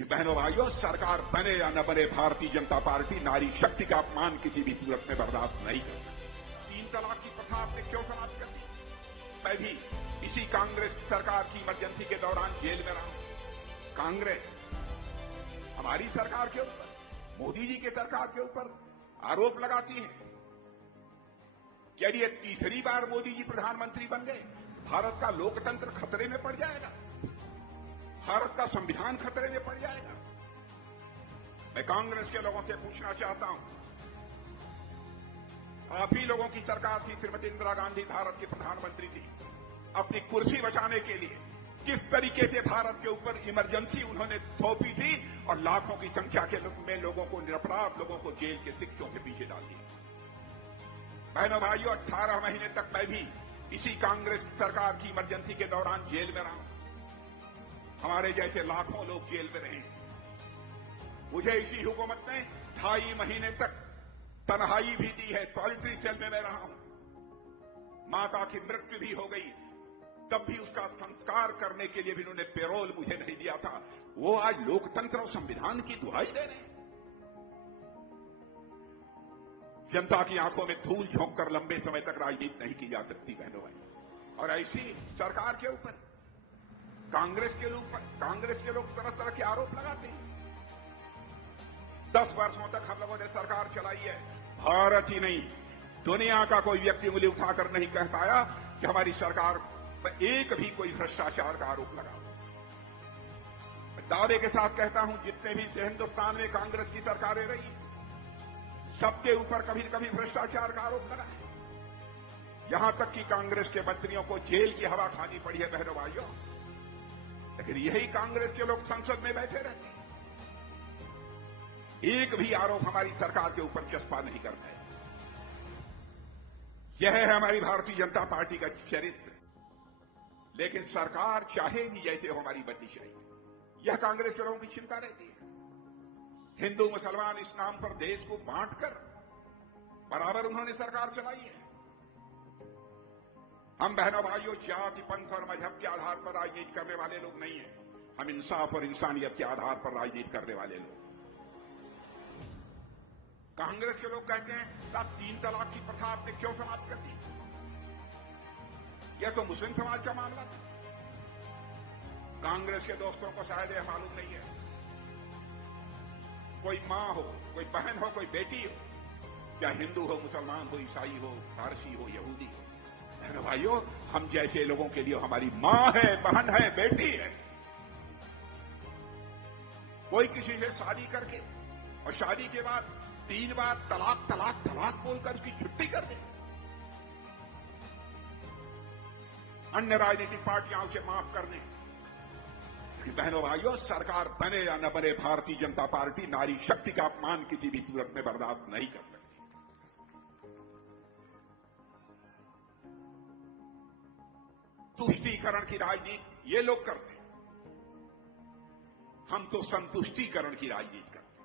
बहनों भाइयों, सरकार बने या न बने, भारतीय जनता पार्टी नारी शक्ति का अपमान किसी भी सूरत में बर्दाश्त नहीं करती। 3 तलाक की प्रथा आपने क्यों समाप्त कर दी? मैं भी इसी कांग्रेस सरकार की इमरजेंसी के दौरान जेल में रहा हूं। कांग्रेस हमारी सरकार के ऊपर, मोदी जी की सरकार के ऊपर आरोप लगाती है कि यदि ये तीसरी बार मोदी जी प्रधानमंत्री बन गए, भारत का लोकतंत्र खतरे में पड़ जाएगा, भारत का संविधान खतरे में पड़ जाएगा। मैं कांग्रेस के लोगों से पूछना चाहता हूं, आप ही लोगों की सरकार थी, श्रीमती इंदिरा गांधी भारत की प्रधानमंत्री थी। अपनी कुर्सी बचाने के लिए किस तरीके से भारत के ऊपर इमरजेंसी उन्होंने थोपी थी और लाखों की संख्या में लोगों को, निरपराध लोगों को जेल के सिक्कों के पीछे डाल दिया। बहनों भाइयों, 18 महीने तक मैं भी इसी कांग्रेस सरकार की इमरजेंसी के दौरान जेल में रहा हूं। हमारे जैसे लाखों लोग जेल में रहे। मुझे इसी हुकूमत ने 2.5 महीने तक तन्हाई भी दी है, सॉलिटरी सेल में मैं रहा हूं। माता की मृत्यु भी हो गई, तब भी उसका संस्कार करने के लिए भी उन्होंने पेरोल मुझे नहीं दिया था। वो आज लोकतंत्र और संविधान की दुहाई दे रहे हैं। जनता की आंखों में धूल झोंककर लंबे समय तक राजनीति नहीं की जा सकती बहनों भाई। और ऐसी सरकार के ऊपर कांग्रेस के लोग तरह तरह के आरोप लगाते हैं। 10 वर्षों तक हम लोगों ने सरकार चलाई है। भारत ही नहीं, दुनिया का कोई व्यक्ति उंगली उठाकर नहीं कह पाया कि हमारी सरकार पर एक भी कोई भ्रष्टाचार का आरोप लगा। दावे के साथ कहता हूं, जितने भी हिंदुस्तान में कांग्रेस की सरकारें रही, सबके ऊपर कभी न कभी भ्रष्टाचार का आरोप लगा है। यहां तक कि कांग्रेस के मंत्रियों को जेल की हवा खानी पड़ी है बहनों भाइयों। लेकिन यही कांग्रेस के लोग संसद में बैठे रहते हैं। एक भी आरोप हमारी सरकार के ऊपर चस्पा नहीं करता है। यह है हमारी भारतीय जनता पार्टी का चरित्र। लेकिन सरकार चाहे भी जैसे हो हमारी बननी चाहिए, यह कांग्रेस के लोगों की चिंता रहती है। हिंदू मुसलमान इस नाम पर देश को बांटकर बराबर उन्होंने सरकार चलाई है। हम बहनों भाइयों जाति, पंथ और मजहब के आधार पर राजनीति करने वाले लोग नहीं हैं। हम इंसाफ और इंसानियत के आधार पर राजनीति करने वाले लोग। कांग्रेस के लोग कहते हैं साहब 3 तलाक की प्रथा आपने क्यों समाप्त कर दी? यह तो मुस्लिम समाज का मामला था। कांग्रेस के दोस्तों को शायद यह मालूम नहीं है, कोई मां हो, कोई बहन हो, कोई बेटी हो, क्या हिंदू हो, मुसलमान हो, ईसाई हो, पारसी हो, यहूदी हो, बहनों भाइयों, हम जैसे लोगों के लिए हमारी मां है, बहन है, बेटी है। कोई किसी से शादी करके और शादी के बाद 3 बार तलाक तलाक तलाक बोलकर उसकी छुट्टी कर दे। अन्य राजनीतिक पार्टियां उसे माफ कर दें। बहनों भाइयों, सरकार बने या न बने, भारतीय जनता पार्टी नारी शक्ति का अपमान किसी भी सूरत में बर्दाश्त नहीं कर सकती। तुष्टीकरण की राजनीति ये लोग करते हैं, हम तो संतुष्टीकरण की राजनीति करते हैं।